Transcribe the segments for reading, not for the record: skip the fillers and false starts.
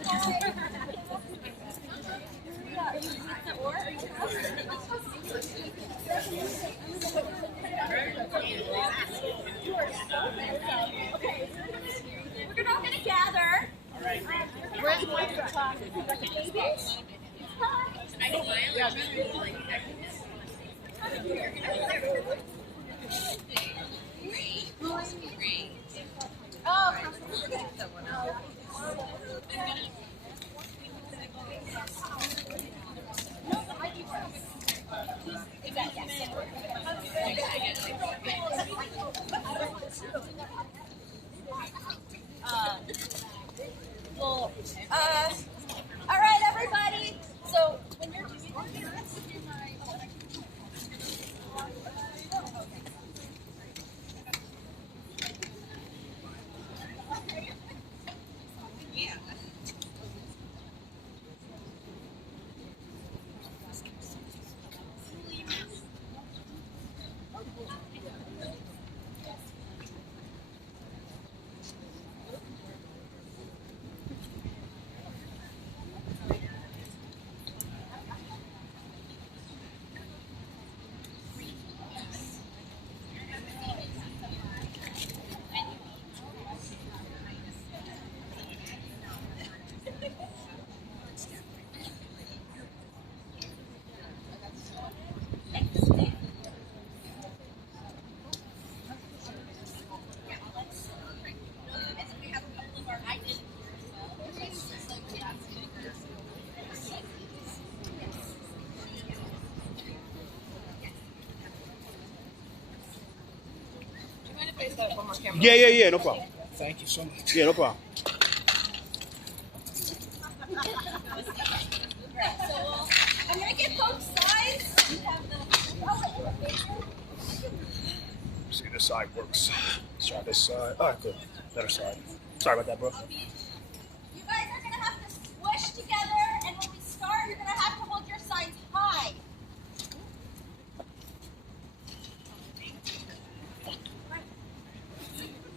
We're all gonna gather. Where's my all right, everybody. So when you're Yeah, no problem. Thank you so much. Yeah, no problem. I'm gonna get both sides. See, this side works. Let's try this side. All right, good. Better side. Sorry about that, bro. You guys are gonna have to squish together, and when we start, you're gonna have to hold your signs high.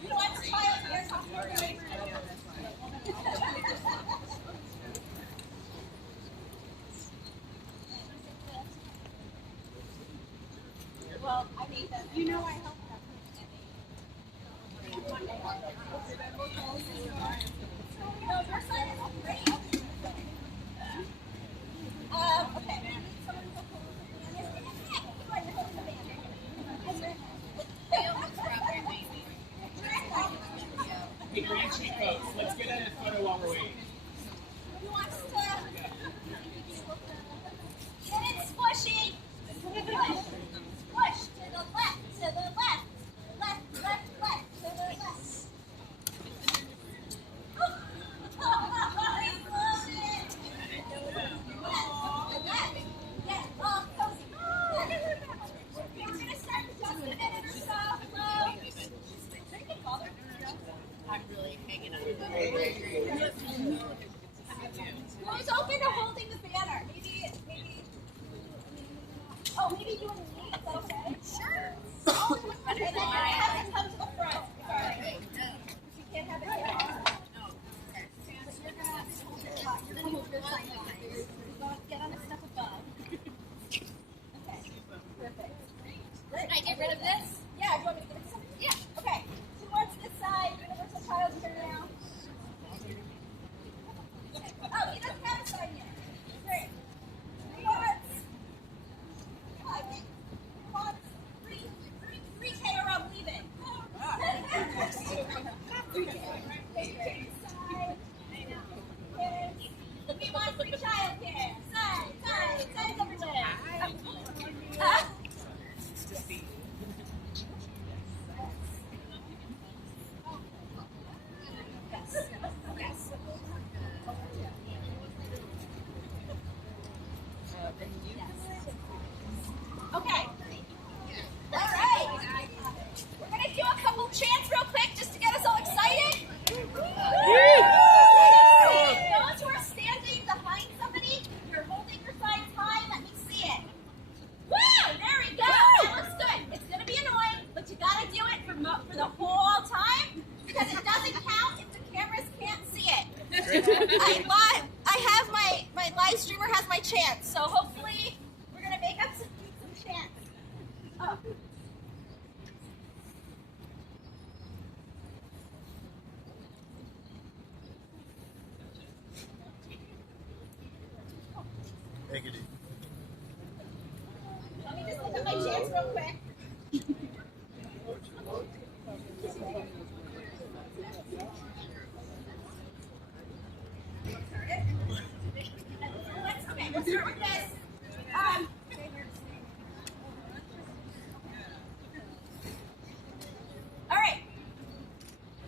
You don't have to smile here. Well, I made that. You know I helped them. No, your side is great. Okay. Hey, Grand Cheat Codes, let's get in a photo while we're waiting. Who wants to get it squishy? Push to the left, to the left. I have my live streamer has my chance, so hopefully we're gonna make up some chance. Oh. Take it easy. Let me just look at my chance real quick. Okay, let's start with this. All right.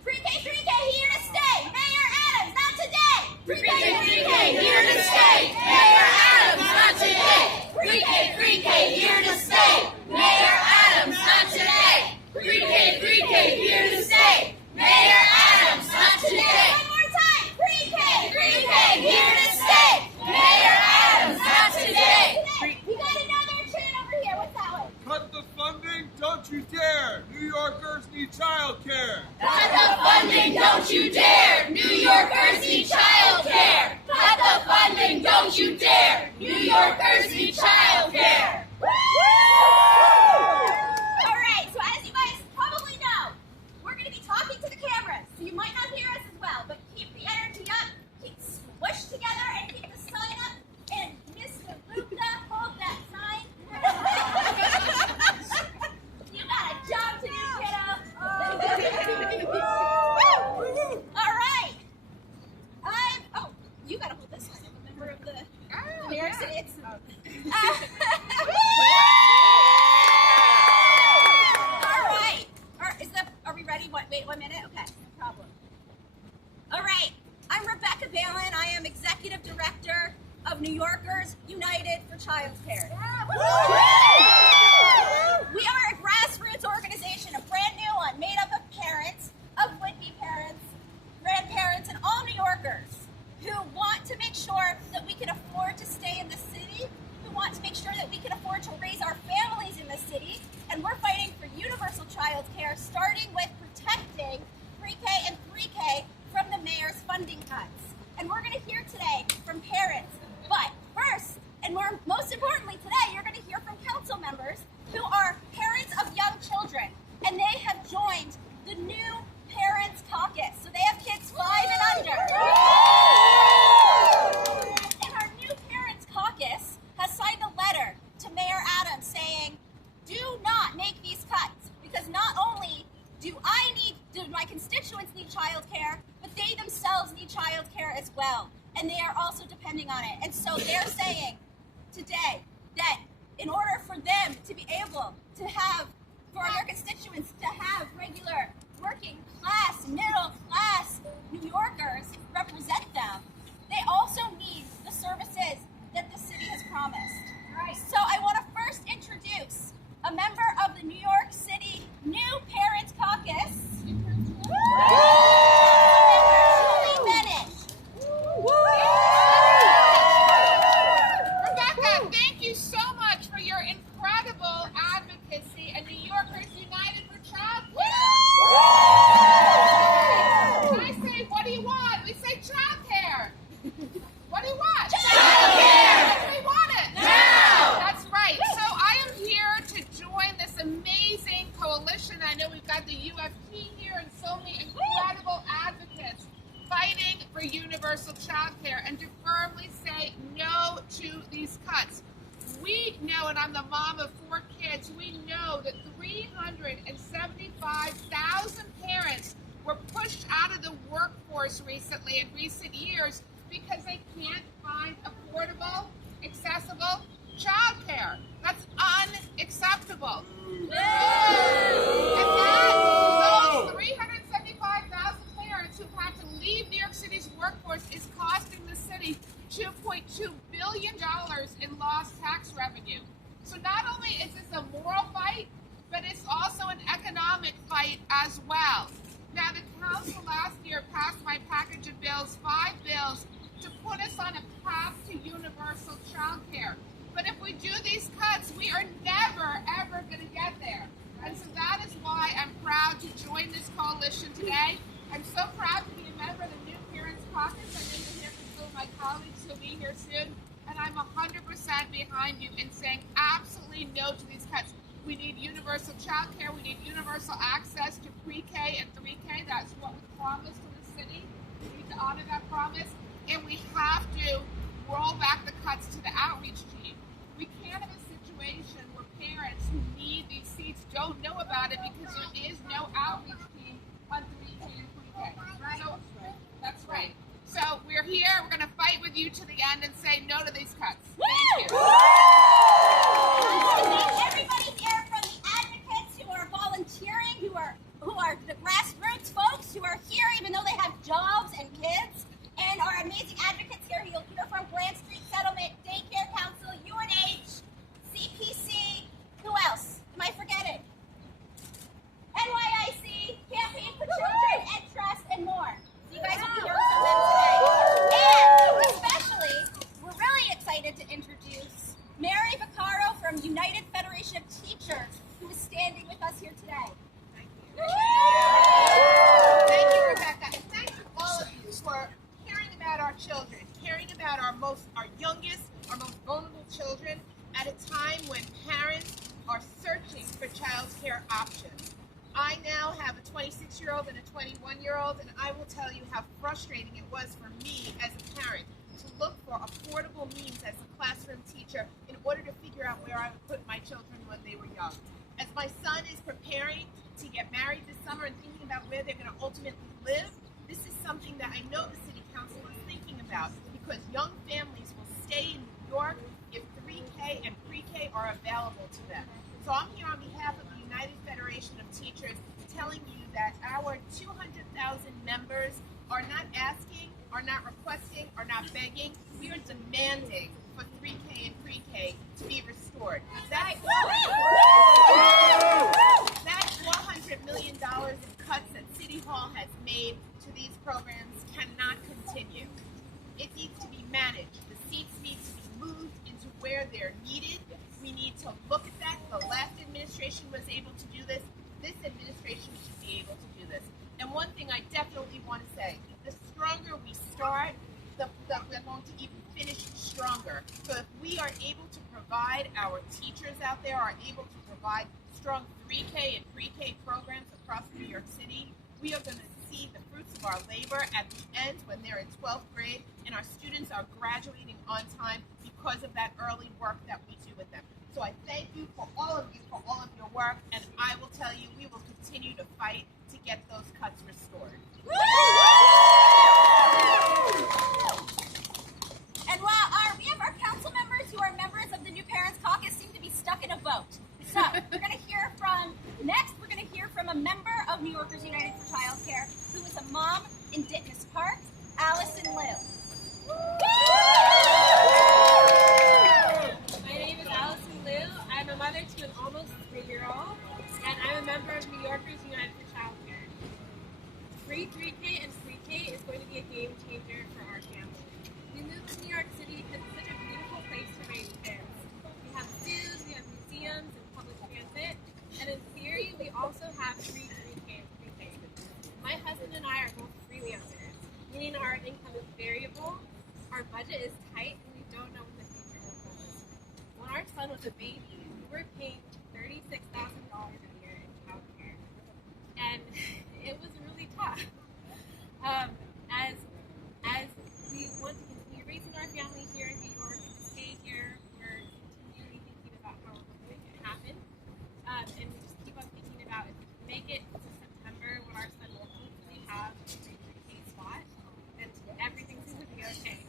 Pre-K here to stay. Mayor Adams, not today. Pre-K here to stay. Mayor Adams, not today. Pre-K here to stay. Mayor Adams, not today. Pre-K here to stay. Mayor Adams, not today. One more time. Pre-K here to stay. Mayor Adams, not today. We got another chant over here. What's that one? Cut the funding, don't you dare! New Yorkers need childcare! Cut the funding, don't you dare! New Yorkers need childcare! Cut the funding, don't you dare! New Yorkers need childcare! Alright, so as you guys probably know, we're going to be talking to the cameras, so you might not hear us as well, but keep the energy up, keep squished together, and keep the sign up, and Mr. Luca, hold that sign. You got a job to do, kiddo. All right. Oh, you got to hold this one. I'm a member of the New York City. All right. Are we ready? Wait 1 minute. Okay, no problem. All right. I'm Rebecca Balin. I am Executive Director of New Yorkers United for Childcare. We are a grassroots organization, a brand new one, made up of parents, of would-be parents, grandparents, and all New Yorkers who want to make sure that we can afford to stay in the city, who want to make sure that we can afford to raise our families in the city, and we're fighting for universal child care, starting with protecting pre-K and 3K from the mayor's funding cuts. And we're going to hear today from parents, but first, and most importantly today, you're going to hear from council members who are parents of young children, and they have joined the new Parents Caucus. So they have kids 5 and under. And our new Parents Caucus has signed a letter to Mayor Adams saying, do not make these cuts, because not only do my constituents need childcare, but they themselves need childcare as well. And they are also depending on it. And so they're saying today that in order for them to be able to have, for their constituents to have regular working class, middle class New Yorkers represent them, they also need the services that the city has promised. Right. So I want to first introduce a member of the New York City New Parents Caucus. Rebecca, thank you so much for your incredible advocacy and New Yorkers United for Childcare. I say, what do you want? We say childcare. What do you want? Childcare. When do we want it? Now. That's right. So I am here to join this amazing coalition. I know we've got the UFT here and so many incredible advocates fighting for universal childcare and to firmly say no to these cuts. We know, and I'm the mom of 4 kids, we know that 375,000 parents were pushed out of the workforce recently in recent years because they can't find affordable, accessible childcare. That's unacceptable. And those 375,000 parents who've had to leave New York City's workforce is costing the city $2.2 billion in lost tax revenue. So not only is this a moral fight, but it's also an economic fight as well. Now, the council last year passed my package of bills, 5 bills, to put us on a path to universal child care. But if we do these cuts, we are never, ever going to get there. And so that is why I'm proud to join this coalition today. I'm so proud to be a member of the New Parents Caucus. I know my colleagues who'll be here soon, and I'm 100% behind you in saying absolutely no to these cuts. We need universal childcare. We need universal access to pre-K and 3K. That's what we promised to the city. We need to honor that promise. And we have to roll back the cuts to the outreach team. We can't have a situation where parents who need these seats don't know about it because there is no outreach team on 3K and 3K. So, that's right. So we're here. We're going to fight with you to the end and say no to these cuts. Thank you. Everybody here, from the advocates who are volunteering, who are the grassroots folks who are here even though they have jobs and kids, and our amazing advocates here who you'll hear from: Bland Street Settlement, Daycare Council, UNH, CPC, who else? Am I forgetting? NYIC, Campaign for Children, and Trust, and more. So you guys will be hearing from them today. And especially, we're really excited to introduce Mary Vaccaro from United Federation of Teachers, who is standing with us here today. Thank you. Thank you, Rebecca. And thank you all of you for caring about our children, caring about our youngest, our most vulnerable children at a time when parents are searching for child care options. I now have a 26-year-old and a 21-year-old, and I will tell you how frustrating it was for me as a parent to look for affordable means as a classroom teacher in order to figure out where I would put my children when they were young. As my son is preparing to get married this summer and thinking about where they're going to ultimately live, this is something that I know the City Council is thinking about, because young families will stay in New York if 3K and pre-K are available to them. So I'm here on behalf of the United Federation of Teachers telling you that our 200,000 members are not asking, are not requesting, are not begging. We are demanding for 3K and pre-K to be restored. That $400 million in cuts that City Hall has made to these programs cannot continue. It needs to be managed. The seats need to be moved into where they're needed. We need to look at that. The last administration was able to do this. This administration should be able to do this. And one thing I definitely want to say, the stronger we start, we're going to even finish stronger. So if we are able to provide, our teachers out there are able to provide strong 3K and pre-K programs across New York City, we are going to see the fruits of our labor at the end when they're in 12th grade and our students are graduating on time because of that early work that we do with them. So I thank you for all of your work, and I will tell you, we will continue to fight to get those cuts restored. And while we have our council members who are members of the New Parents Caucus seem to be stuck in a vote. So we're going to hear from a member of New Yorkers United for Childcare who is a mom in Ditmas Park, Allison Liu. My name is Allison Liu. I'm a mother to an almost 3-year-old, and I'm a member of New Yorkers United for Childcare. Free 3K and pre-K is going to be a game changer for our family. We moved to New York City because it's such a beautiful place to raise kids. We have zoos, we have museums, and public transit, and in theory, we also have free 3K and pre-K. My husband and I are both freelancers, meaning our income is variable, our budget is tight, and we don't know what the future will hold. When our son was a baby, we were paying $36,000 a year in childcare, and it was really tough. As we want to continue raising our family here in New York and to stay here, we're continually thinking about how we're going to make it happen, and we just keep on thinking about if we can make it to September when our son will hopefully have a 3K spot, then everything's going to be okay.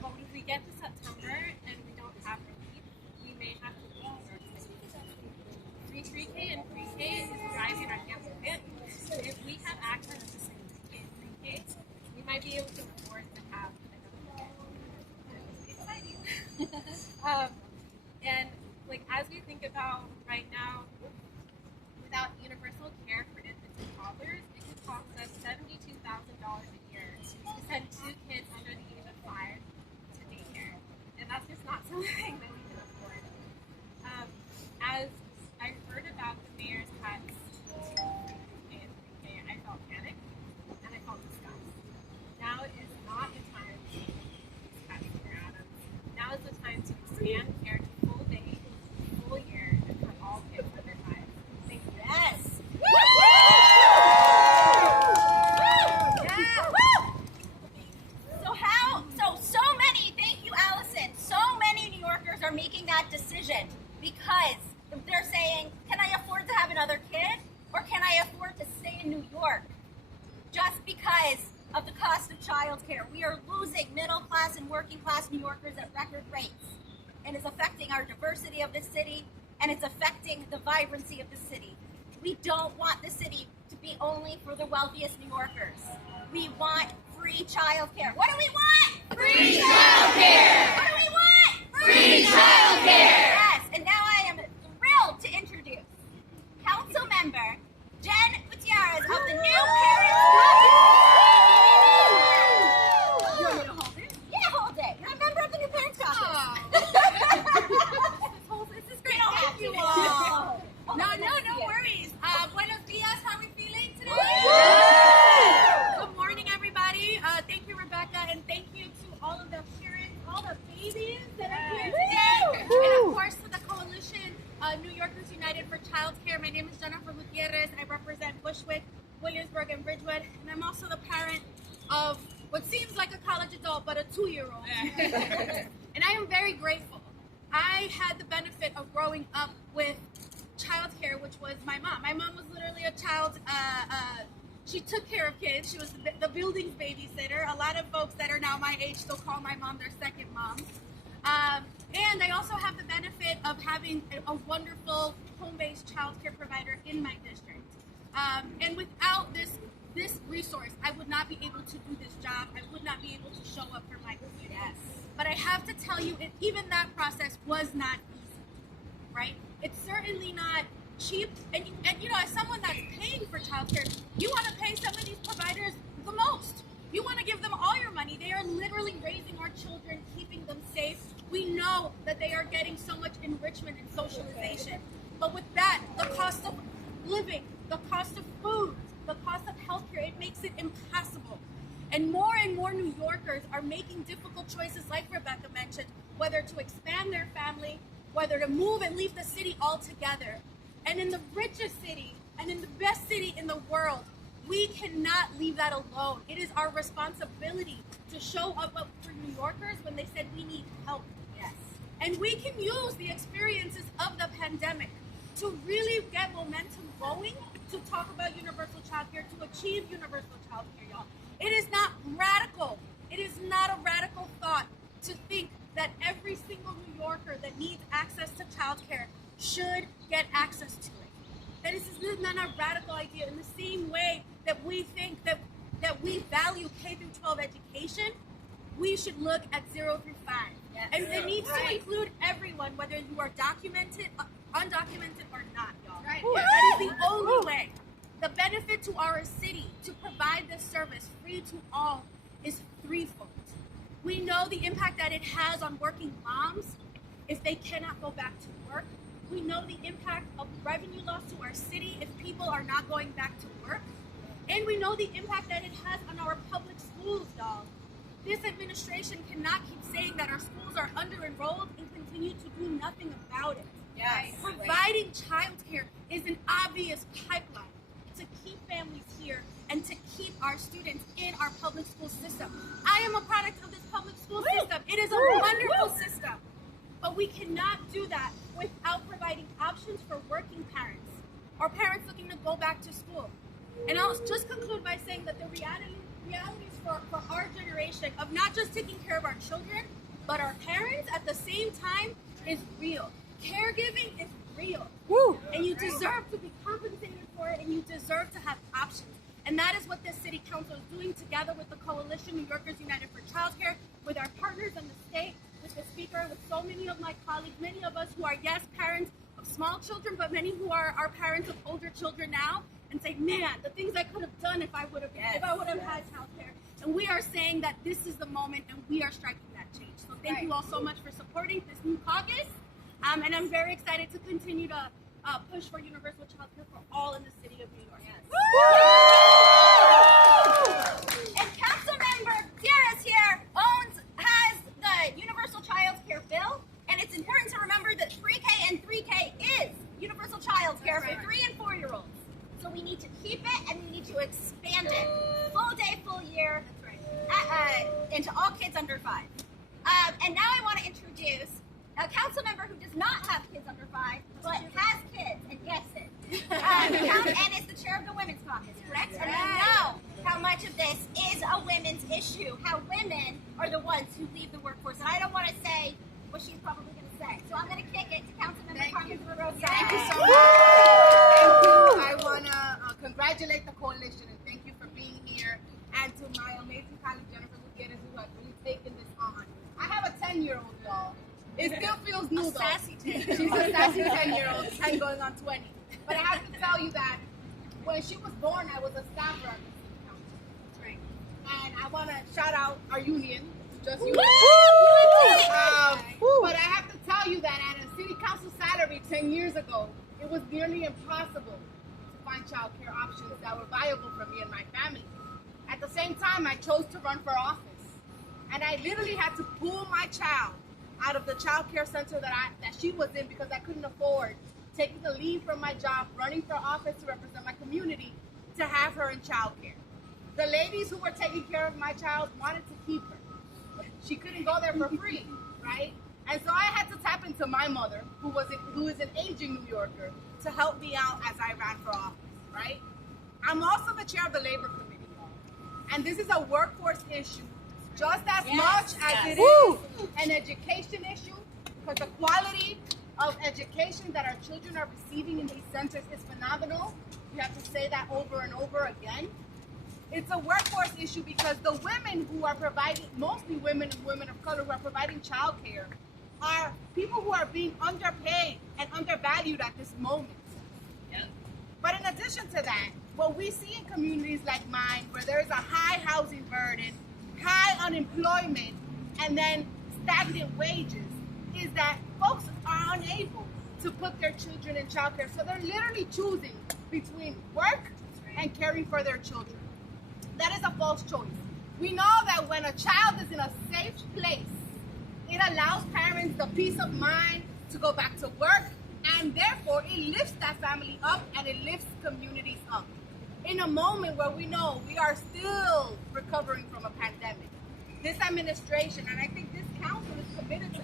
But if we get to September and we don't have relief, we may have to lose our city. Free 3K and pre-K is driving our family plan. If we have access to 3K and pre-K, we might be able to afford to have another kid. It's exciting. And as we think about right now, without universal care for infants and toddlers, it could cost us $72,000 a year to send 2 kids under the age of 5 to daycare. And that's just not something that we can afford. As I heard about the mayor's cuts to pre-K and pre-K, I felt panic and I felt disgust. Now is not the time and care to full day, full year, and for all kids under 5. Thank you. Yes. So many, thank you, Allison. So many New Yorkers are making that decision because they're saying, can I afford to have another kid or can I afford to stay in New York? Just because of the cost of childcare. We are losing middle class and working class New Yorkers at record rates. And it's affecting our diversity of the city and it's affecting the vibrancy of the city. We don't want the city to be only for the wealthiest New Yorkers. We want free childcare. What do we want? Free childcare. What do we want? Free childcare. Yes, and now I am thrilled to introduce Council Member Jen Gutierrez of the New Parents Caucus. You want me to hold it? Yeah, hold it. You're a member of the New Parents Caucus. This is great. Thank you all. No worries. Buenos dias. How are we feeling today? Good morning, everybody. Thank you, Rebecca, and thank you to all of the parents, all the babies that are here today, and of course to the coalition, New Yorkers United for Childcare. My name is Jennifer Gutierrez. I represent Bushwick, Williamsburg, and Bridgewood, and I'm also the parent of what seems like a college adult, but a 2-year-old. And I am very grateful. I had the benefit of growing up with childcare, which was my mom. My mom was literally a child. She took care of kids. She was the building's babysitter. A lot of folks that are now my age still call my mom their second mom. And I also have the benefit of having a wonderful home-based childcare provider in my district. And without this resource, I would not be able to do this job. I would not be able to show up for my community. Yes. But I have to tell you, even that process was not easy, right? It's certainly not cheap. And you know, as someone that's paying for childcare, you want to pay some of these providers the most. You want to give them all your money. They are literally raising our children, keeping them safe. We know that they are getting so much enrichment and socialization. But with that, the cost of living, the cost of food, the cost of healthcare, it makes it impossible. And more New Yorkers are making difficult choices, like Rebecca mentioned, whether to expand their family, whether to move and leave the city altogether. And in the richest city, and in the best city in the world, we cannot leave that alone. It is our responsibility to show up for New Yorkers when they said we need help. Yes. And we can use the experiences of the pandemic to really get momentum going to talk about universal childcare, to achieve universal childcare, y'all. It is not radical. It is not a radical thought to think that every single New Yorker that needs access to childcare should get access to it. That this is not a radical idea. In the same way that we think that we value K-12 education, we should look at 0 through 5. Yes. And it needs to include everyone, whether you are documented, undocumented, or not, y'all. Right. That is the only way. The benefit to our city to provide this service free to all is threefold. We know the impact that it has on working moms if they cannot go back to work. We know the impact of revenue loss to our city if people are not going back to work. And we know the impact that it has on our public schools, y'all. This administration cannot keep saying that our schools are under-enrolled and continue to do nothing about it. Yes. Providing childcare is an obvious pipeline to keep families here and to keep our students in our public school system. I am a product of this public school system. It is a wonderful system. But we cannot do that without providing options for working parents or parents looking to go back to school. And I'll just conclude by saying that the realities for our generation of not just taking care of our children, but our parents at the same time is real. Caregiving is real. Woo. And you deserve to be compensated for it, and you deserve to have options. And that is what this city council is doing together with the coalition New Yorkers United for Childcare, with our partners in the state, with the speaker, with so many of my colleagues, many of us who are, yes, parents of small children, but many who are parents of older children now, and say, man, the things I could have done if I would have had childcare. And we are saying that this is the moment, and we are striking that change. So thank you all so much for supporting this new caucus. And I'm very excited to continue to push for universal childcare for all in the city of New York. Yes. And Councilmember Gutierrez here has the universal childcare bill, and it's an 5. And now I want to introduce a council member who does not have kids under 5, but has kids and gets it. And is the chair of the Women's Caucus, correct? And we know how much of this is a women's issue, how women are the ones who leave the workforce. And I don't want to say what she's probably going to say. So I'm going to kick it to Councilmember Carmen Rosa. Thank you so much. Thank you. I want to congratulate the coalition and thank you for being here. And to my amazing colleague, Jennifer Gutierrez, who has really taken this on. I have a 10-year-old, y'all. It still feels new, though. Sassy 10. She's a sassy 10-year-old, 10 going on 20. But I have to tell you that when she was born, I was a staffer at the city council. That's right. And I want to shout out our union, just you. But I have to tell you that at a city council salary 10 years ago, it was nearly impossible to find childcare options that were viable for me and my family. At the same time, I chose to run for office. And I literally had to pull my child out of the child care center that she was in because I couldn't afford taking a leave from my job, running for office to represent my community, to have her in child care. The ladies who were taking care of my child wanted to keep her. She couldn't go there for free, right? And so I had to tap into my mother, who is an aging New Yorker, to help me out as I ran for office, right? I'm also the chair of the labor committee, and this is a workforce issue just as much as it is an education issue, because the quality of education that our children are receiving in these centers is phenomenal. You have to say that over and over again. It's a workforce issue because the women who are providing, mostly women and women of color who are providing childcare, are people who are being underpaid and undervalued at this moment. Yeah. But in addition to that, what we see in communities like mine, where there is a high housing burden, high unemployment, and then stagnant wages, is that folks are unable to put their children in childcare. So they're literally choosing between work and caring for their children. That is a false choice. We know that when a child is in a safe place, it allows parents the peace of mind to go back to work, and therefore it lifts that family up and it lifts communities up. In a moment where we know we are still recovering from a pandemic, this administration, and I think this council is committed to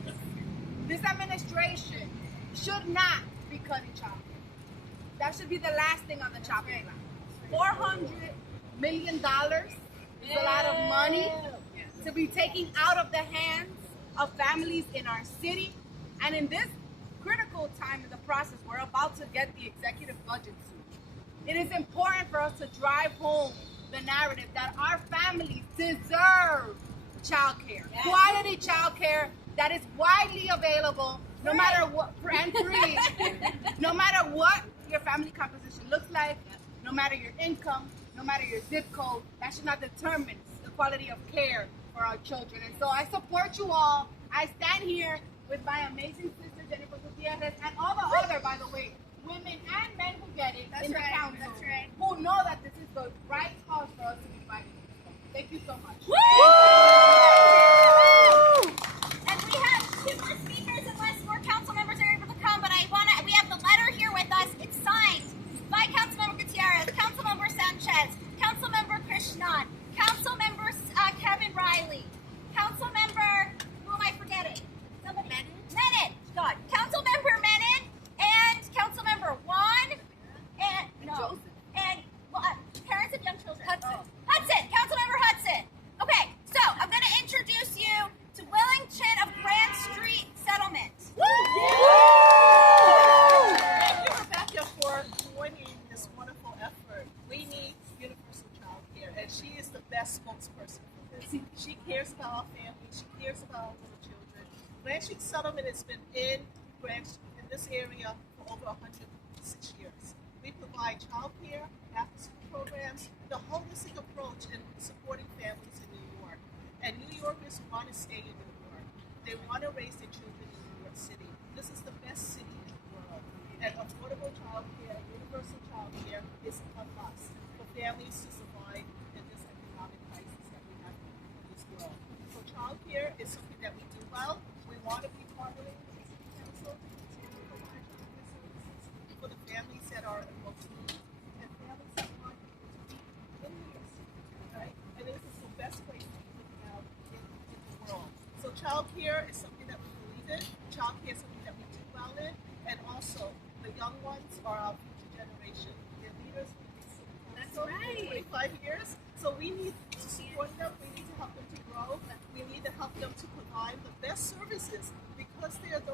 this administration should not be cutting childcare. That should be the last thing on the chopping block. $400 million is a lot of money to be taken out of the hands of families in our city. And in this critical time in the process, we're about to get the executive budget soon. It is important for us to drive home the narrative that our families deserve childcare, quality childcare that is widely available, no matter what, and free, no matter what your family composition looks like, no matter your income, no matter your zip code. That should not determine the quality of care for our children. And so I support you all. I stand here with my amazing sister, Jennifer Gutierrez, and all the other, by the way, women and men who get it in the council, who know that this is the right cause for us to be fighting. Thank you so much. Woo! And we have 2 more speakers unless more council members are able to come, but we have the letter here with us. It's signed by Councilmember Gutierrez, Councilmember Sanchez, Councilmember Krishnan, Councilmember Kevin Riley, Councilmember, who am I forgetting? Somebody. Menon. God. Councilmember Menon and Councilmember Juan and parents of young children. Hudson. Councilmember Hudson. Okay, so I'm going to introduce you to Wellington of Grand Street Settlement. Woo! Thank you, Rebecca, for joining this wonderful effort. We need universal child care, and she is the best spokesperson for this. She cares about our families. She cares about our little children. Grand Street Settlement has been in this area for over 106 years. We provide child care, after-school programs, the holistic approach in supporting families in New York. And New Yorkers want to stay in New York. They want to raise their children in New York City. This is the best city in the world. And affordable child care, universal child care is a must for families to survive in this economic crisis that we have in this world. So child care is something that we do well. We want to be partnering with the City Council to continue to provide child care services for the families that are in most need and families that want to be in New York City, right? And this is the best place to be living out in the world. childcare is something that we believe in. Childcare is something that we do well in. And also, the young ones are our future generation. Their leaders will be successful in 25 years. So we need to support them. We need to help them to grow. We need to help them to provide the best services because they're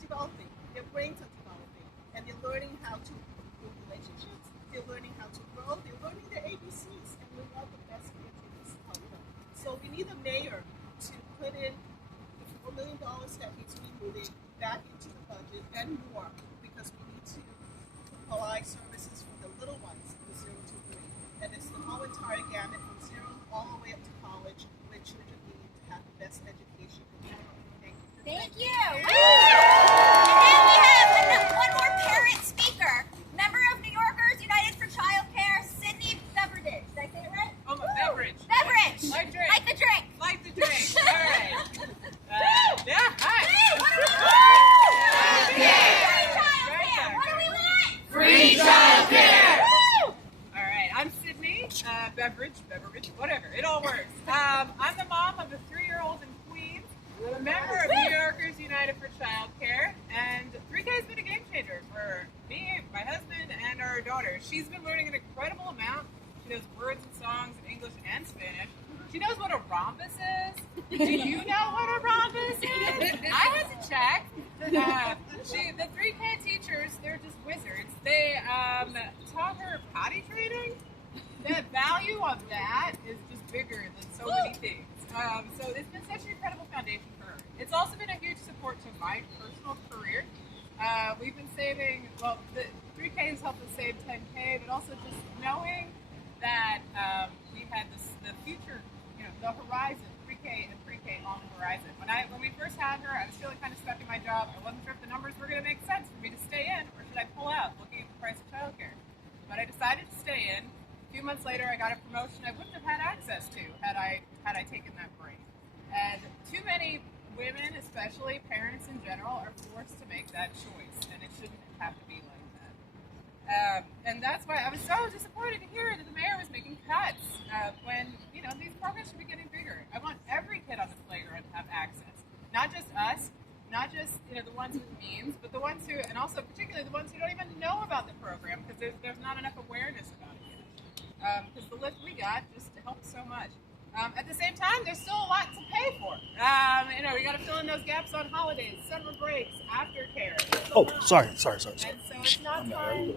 developing. Their brains are developing. And they're learning how to build relationships. They're learning how to grow. They're learning their ABCs. And we want the best caregivers to help them. So we need a mayor to put in the $4 million that needs to be moving back into the budget and more because we need to provide services for the little ones from 0 to 3. And it's the whole entire gamut from 0 all the way up to college where children need to have the best education. Thank you. Thank you. Woo! And then we have one more parent speaker, member of New Yorkers United for Childcare, Sydney Beveridge. Did I say it right? Oh, Beveridge. Beveridge. Like drink. Like the drink. Like the drink. All right. Yeah, hi. Hey, what do we want? Free childcare. What do we want? Free childcare. Woo! All right, I'm Sydney, Beveridge, whatever, it all works. I'm the mom of a 3-year-old in Queens. I'm a member of New Yorkers United for Childcare, and 3K has been a game changer for me, my husband, and our daughter. She's been learning an incredible amount. She knows words and songs in English and Spanish. She knows what a rhombus is. Do you know what a rhombus is? I had to check. The 3K teachers, they're just wizards. They taught her potty training. The value of that is just bigger than so many things. So it's been such an incredible foundation for her. It's also been a huge support to my personal career. We've been saving, well, the 3K has helped us save 10K, but also just knowing that we had the future, the horizon, 3K and pre-K on the horizon. When we first had her, I was feeling kind of stuck in my job. I wasn't sure if the numbers were going to make sense for me to stay in, or should I pull out, looking at the price of childcare. But I decided to stay in. A few months later, I got a promotion I wouldn't have had access to had I taken that break. And too many women, especially parents in general, are forced to make that choice, and it shouldn't have to be like that. And that's why I was so disappointed to hear that the mayor was making cuts when these programs should be getting bigger. I want every kid on the playground to have access, not just us, not just the ones with means, but the ones who, and also particularly the ones who don't even know about the program because there's not enough awareness about it yet. Because the lift we got just helped so much. At the same time, there's still a lot to pay for. We got to fill in those gaps on holidays, summer breaks, aftercare. Oh, sorry. And so it's not fun.